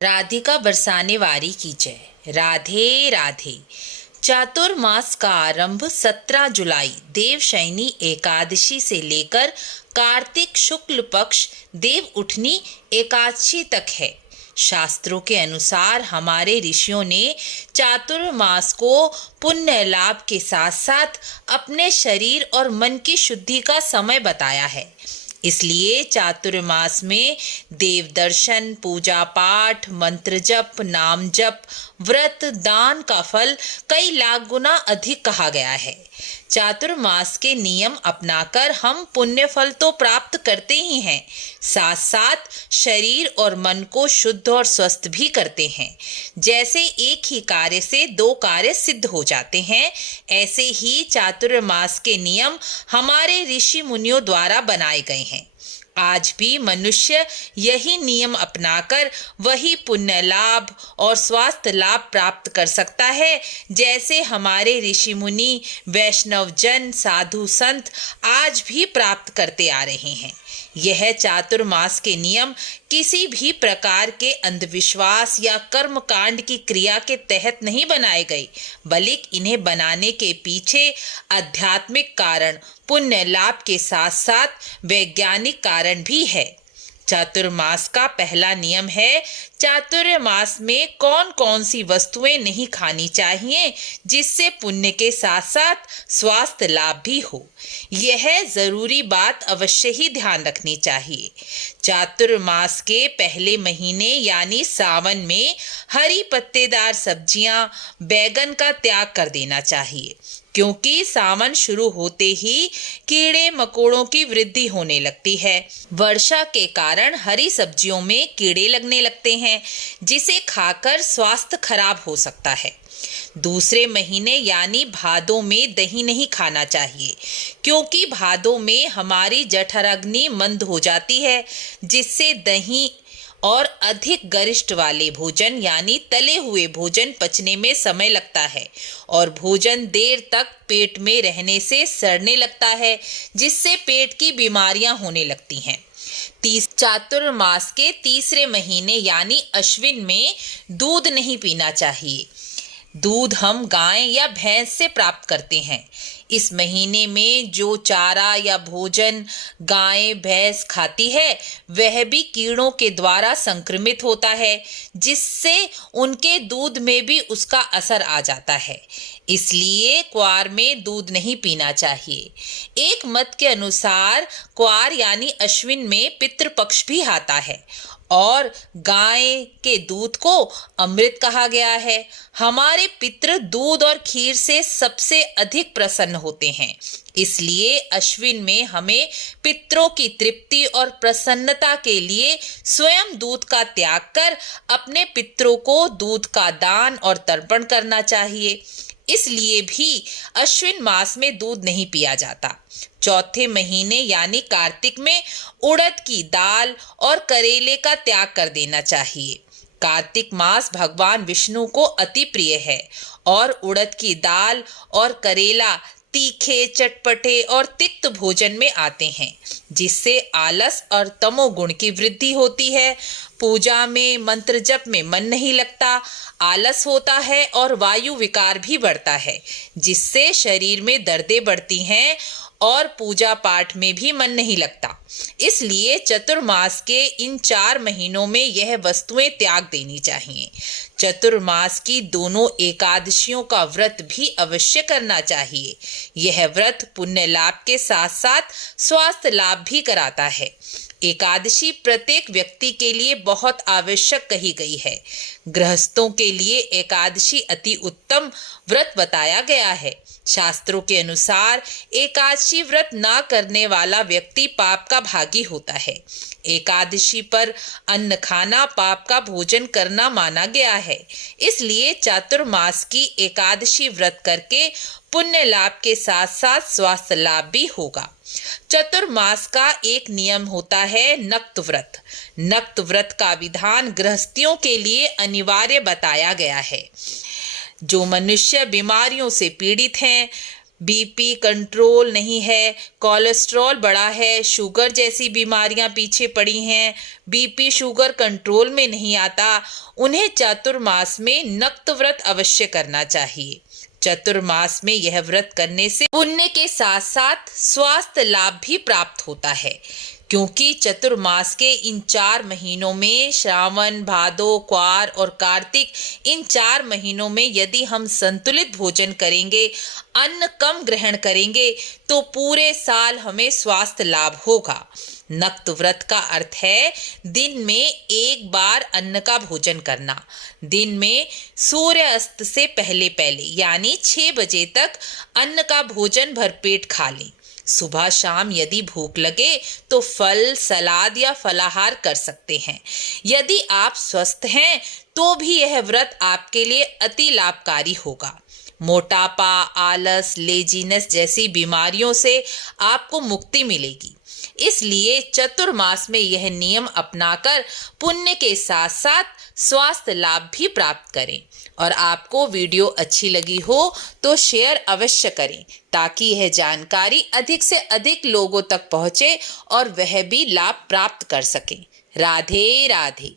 राधिका बरसाने वारी की जय। राधे राधे। चातुर्मास का आरंभ 17 जुलाई देवशयनी एकादशी से लेकर कार्तिक शुक्ल पक्ष देव उठनी एकादशी तक है। शास्त्रों के अनुसार हमारे ऋषियों ने चातुर्मास को पुण्य लाभ के साथ साथ अपने शरीर और मन की शुद्धि का समय बताया है। इसलिए चातुर्मास में देव दर्शन, पूजा पाठ, मंत्र जप, नाम जप, व्रत, दान का फल कई लाख गुना अधिक कहा गया है। चातुर्मास के नियम अपनाकर हम पुण्य फल तो प्राप्त करते ही हैं, साथ साथ शरीर और मन को शुद्ध और स्वस्थ भी करते हैं। जैसे एक ही कार्य से दो कार्य सिद्ध हो जाते हैं, ऐसे ही चातुर्मास के नियम हमारे ऋषि मुनियों द्वारा बनाए गए हैं। आज भी मनुष्य यही नियम अपनाकर वही पुण्य लाभ और स्वास्थ्य लाभ प्राप्त कर सकता है, जैसे हमारे ऋषि मुनि, वैष्णव जन, साधु संत आज भी प्राप्त करते आ रहे हैं। यह चातुर्मास के नियम किसी भी प्रकार के अंधविश्वास या कर्म कांड की क्रिया के तहत नहीं बनाए गए, बल्कि इन्हें बनाने के पीछे आध्यात्मिक कारण, पुण्य लाभ के साथ साथ वैज्ञानिक कारण भी है। चातुर्मास का पहला नियम है, चातुर्मास में कौन कौन सी वस्तुएं नहीं खानी चाहिए जिससे पुण्य के साथ साथ स्वास्थ्य लाभ भी हो। यह जरूरी बात अवश्य ही ध्यान रखनी चाहिए। चातुर्मास के पहले महीने यानी सावन में हरी पत्तेदार सब्जियां, बैगन का त्याग कर देना चाहिए, क्योंकि सावन शुरू होते ही कीड़े मकोड़ों की वृद्धि होने लगती है। वर्षा के कारण हरी सब्जियों में कीड़े लगने लगते हैं, जिसे खाकर स्वास्थ्य खराब हो सकता है। दूसरे महीने यानी भादों में दही नहीं खाना चाहिए, क्योंकि भादों में हमारी जठराग्नि मंद हो जाती है, जिससे दही और अधिक गरिष्ठ वाले भोजन यानी तले हुए भोजन पचने में समय लगता है और भोजन देर तक पेट में रहने से सड़ने लगता है, जिससे पेट की बीमारियां होने लगती हैं। चातुर्मास के तीसरे महीने यानी अश्विन में दूध नहीं पीना चाहिए। दूध हम गाय या भैंस से प्राप्त करते हैं। इस महीने में जो चारा या भोजन गाय भैंस खाती है, वह भी कीड़ों के द्वारा संक्रमित होता है, जिससे उनके दूध में भी उसका असर आ जाता है। इसलिए क्वार में दूध नहीं पीना चाहिए। एक मत के अनुसार क्वार यानी अश्विन में पितृपक्ष भी आता है और गाय के दूध को अमृत कहा गया है। हमारे पितृ दूध और खीर से सबसे अधिक प्रसन्न होते हैं, इसलिए अश्विन में हमें पितरों की तृप्ति और प्रसन्नता के लिए स्वयं दूध का त्याग कर अपने पितरों को दूध का दान और तर्पण करना चाहिए। इसलिए भी अश्विन मास में दूध नहीं पिया जाता। चौथे महीने यानी कार्तिक में उड़द की दाल और करेले का त्याग कर देना चाहिए। कार्तिक मास भगवान विष्णु को अति प्रिय है और उड़द की दाल और करेला तीखे, चटपटे और तिक्त भोजन में आते हैं, जिससे आलस और तमोगुण की वृद्धि होती है। पूजा में, मंत्र जप में मन नहीं लगता, आलस होता है और वायु विकार भी बढ़ता है, जिससे शरीर में दर्दें बढ़ती हैं और पूजा पाठ में भी मन नहीं लगता। इसलिए चतुर्मास के इन 4 महीनों में यह वस्तुएं त्याग देनी चाहिए। चतुर्मास की दोनों एकादशियों का व्रत भी अवश्य करना चाहिए। यह व्रत पुण्य लाभ के साथ साथ स्वास्थ्य लाभ भी कराता है। एकादशी प्रत्येक व्यक्ति के लिए बहुत आवश्यक कही गई है। गृहस्थों के लिए एकादशी अति उत्तम व्रत बताया गया है। शास्त्रों के अनुसार एकादशी व्रत ना करने वाला व्यक्ति पाप का भागी होता है। एकादशी पर अन्न खाना पाप का भोजन करना माना गया है। इसलिए चातुर्मास की एकादशी व्रत करके पुण्य लाभ के साथ साथ स्वास्थ्य लाभ भी होगा। चतुर्मास का एक नियम होता है नक्त व्रत। नक्त व्रत का विधान गृहस्थियों के लिए अनिवार्य बताया गया है। जो मनुष्य बीमारियों से पीड़ित हैं, बीपी कंट्रोल नहीं है, कोलेस्ट्रॉल बढ़ा है, शुगर जैसी बीमारियां पीछे पड़ी हैं, बीपी शुगर कंट्रोल में नहीं आता, उन्हें चातुर्मास में नक्त व्रत अवश्य करना चाहिए। चतुर्मास में यह व्रत करने से पुण्य के साथ साथ स्वास्थ्य लाभ भी प्राप्त होता है, क्योंकि चतुर्मास के इन 4 महीनों में श्रावण, भादो, क्वार और कार्तिक, इन 4 महीनों में यदि हम संतुलित भोजन करेंगे, अन्न कम ग्रहण करेंगे, तो पूरे साल हमें स्वास्थ्य लाभ होगा। नक्त व्रत का अर्थ है दिन में एक बार अन्न का भोजन करना। दिन में सूर्य अस्त से पहले पहले यानी 6 बजे तक अन्न का भोजन भरपेट खा लें। सुबह शाम यदि भूख लगे तो फल, सलाद या फलाहार कर सकते हैं। यदि आप स्वस्थ हैं तो भी यह व्रत आपके लिए अति लाभकारी होगा। मोटापा, आलस, लेजीनेस जैसी बीमारियों से आपको मुक्ति मिलेगी। इसलिए चतुर्मास में यह नियम अपनाकर पुण्य के साथ साथ स्वास्थ्य लाभ भी प्राप्त करें। और आपको वीडियो अच्छी लगी हो तो शेयर अवश्य करें, ताकि यह जानकारी अधिक से अधिक लोगों तक पहुंचे और वह भी लाभ प्राप्त कर सकें। राधे राधे।